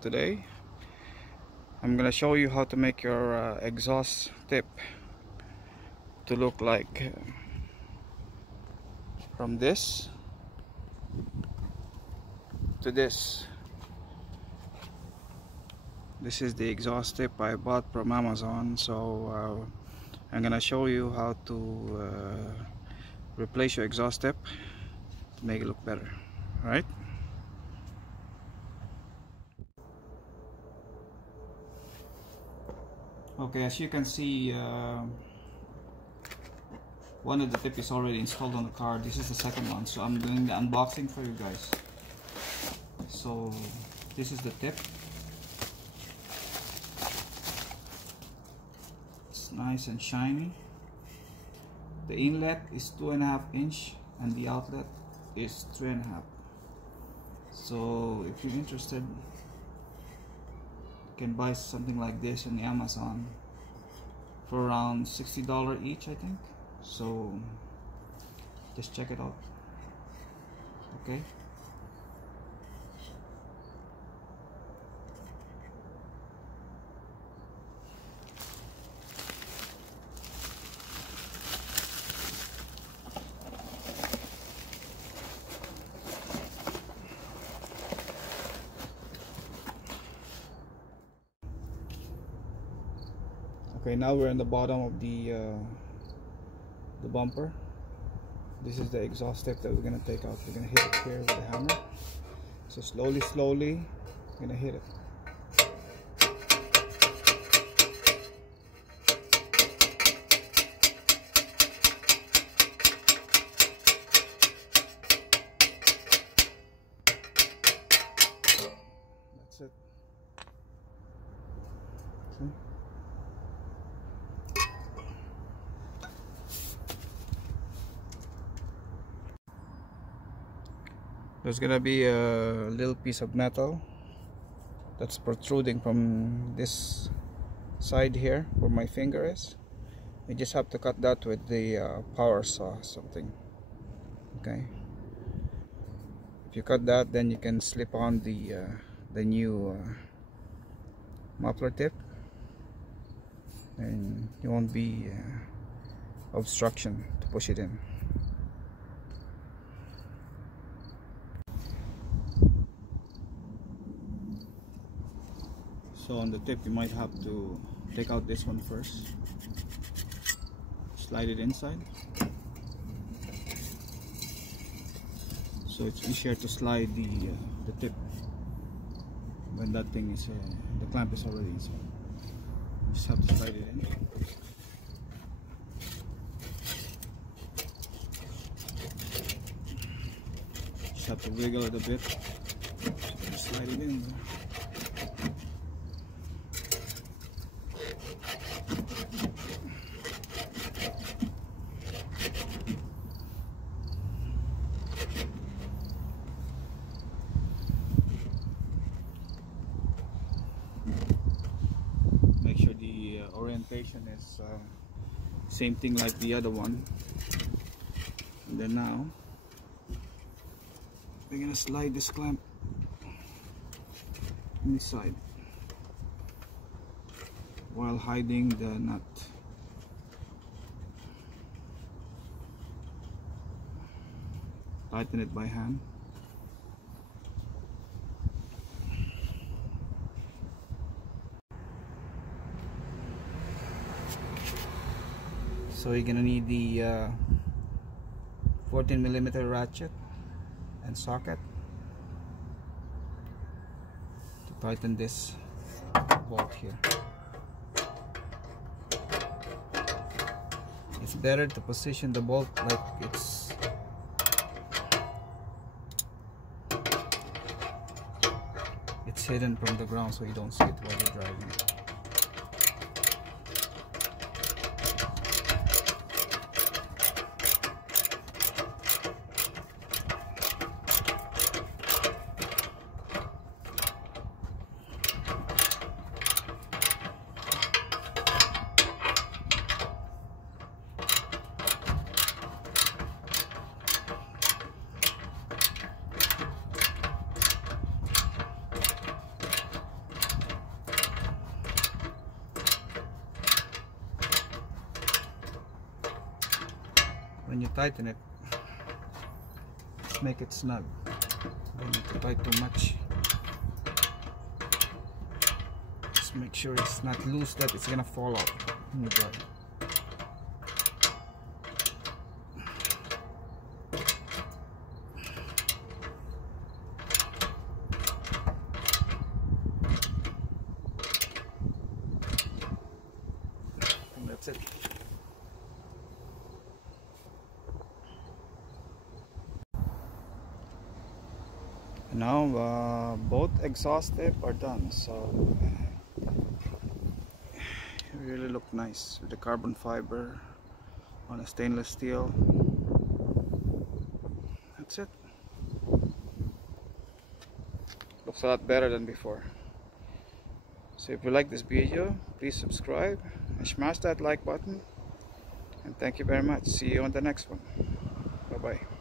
today I'm gonna show you how to make your exhaust tip to look like from this to this. This is the exhaust tip I bought from Amazon, so I'm gonna show you how to replace your exhaust tip to make it look better. Alright? Okay, as you can see, one of the tip is already installed on the car. This is the second one, so I'm doing the unboxing for you guys. So this is the tip. It's nice and shiny. The inlet is 2.5 inch and the outlet is 3.5. So if you're interested, you can buy something like this on Amazon for around $60 each, I think. So just check it out. Okay. Okay, now we're in the bottom of the bumper. This is the exhaust tip that we're gonna take out. We're gonna hit it here with a hammer. So slowly, we're gonna hit it. That's it. See? There's gonna be a little piece of metal that's protruding from this side here where my finger is. You just have to cut that with the power saw or something. Okay, if you cut that, then you can slip on the new muffler tip and you won't be obstruction to push it in. So on the tip you might have to take out this one first, slide it inside, so it's easier to slide the tip when that thing is the clamp is already inside. You just have to slide it in. Just have to wiggle it a bit, just slide it in there. Make sure the orientation is same thing like the other one, and then now we're gonna slide this clamp inside while hiding the nut. Tighten it by hand. So you're gonna need the 14mm ratchet and socket to tighten this bolt here. It's better to position the bolt like it's hidden from the ground so you don't see it while you're driving. tighten it, let's make it snug. Don't need to tight too much. Just make sure it's not loose that it's gonna fall out when you drive. And that's it. Now both exhaust tape are done, so it really look nice with the carbon fiber on a stainless steel. That's it. Looks a lot better than before. So if you like this video, please subscribe and smash that like button, and thank you very much. See you on the next one. Bye bye.